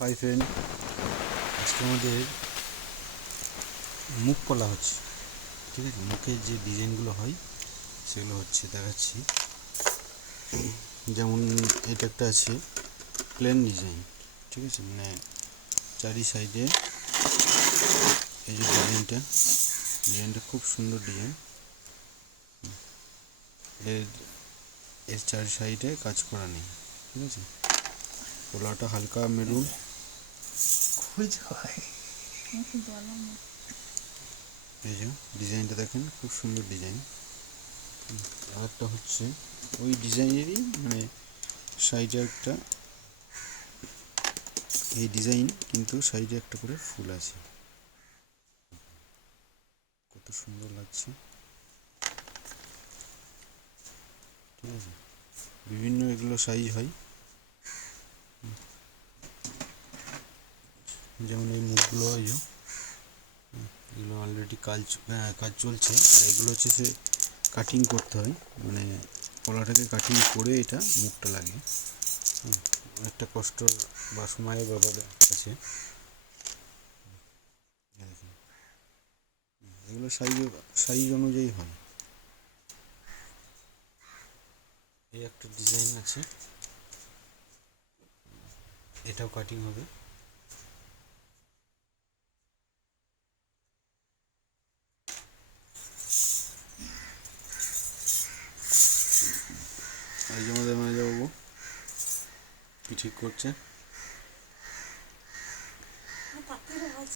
Hi friend, আজকে আমাদের মুখ কলা হচ্ছে। ঠিক আছে, মুখের যে ডিজাইনগুলো হয় সেগুলো হচ্ছে দেখাচ্ছি। যেমন এটা একটা আছে প্লেন ডিজাইন। ঠিক আছে, মানে চারি সাইডে এই যে ডিজাইনটা খুব সুন্দর ডিজাইন। এর এর চারি সাইডে কাজ করা নেই। ঠিক আছে, কলাটা হালকা মেরুন। এই যে ডিজাইনটা দেখেন, খুব সুন্দর ডিজাইন। আরেকটা হচ্ছে ওই ডিজাইনেরই, মানে সাইডে একটা এই ডিজাইন, কিন্তু সাইডে একটা করে ফুল আছে। কত সুন্দর লাগছে। ঠিক আছে, বিভিন্ন এগুলো সাইজ হয়। যেমন এই মুখগুলো, এই যে এগুলো অলরেডি কাজ চলছে। আর এগুলো হচ্ছে সে কাটিং করতে হয়, মানে কলাটাকে কাটিং করে এটা মুখটা লাগে। অনেকটা কষ্ট বা সময়ের ব্যাপার আছে। এগুলো সাইজ অনুযায়ী হয়। এই একটা ডিজাইন আছে, এটাও কাটিং হবে। এই যে আমাদের ম্যানেজার বাবু কি ঠিক করছে।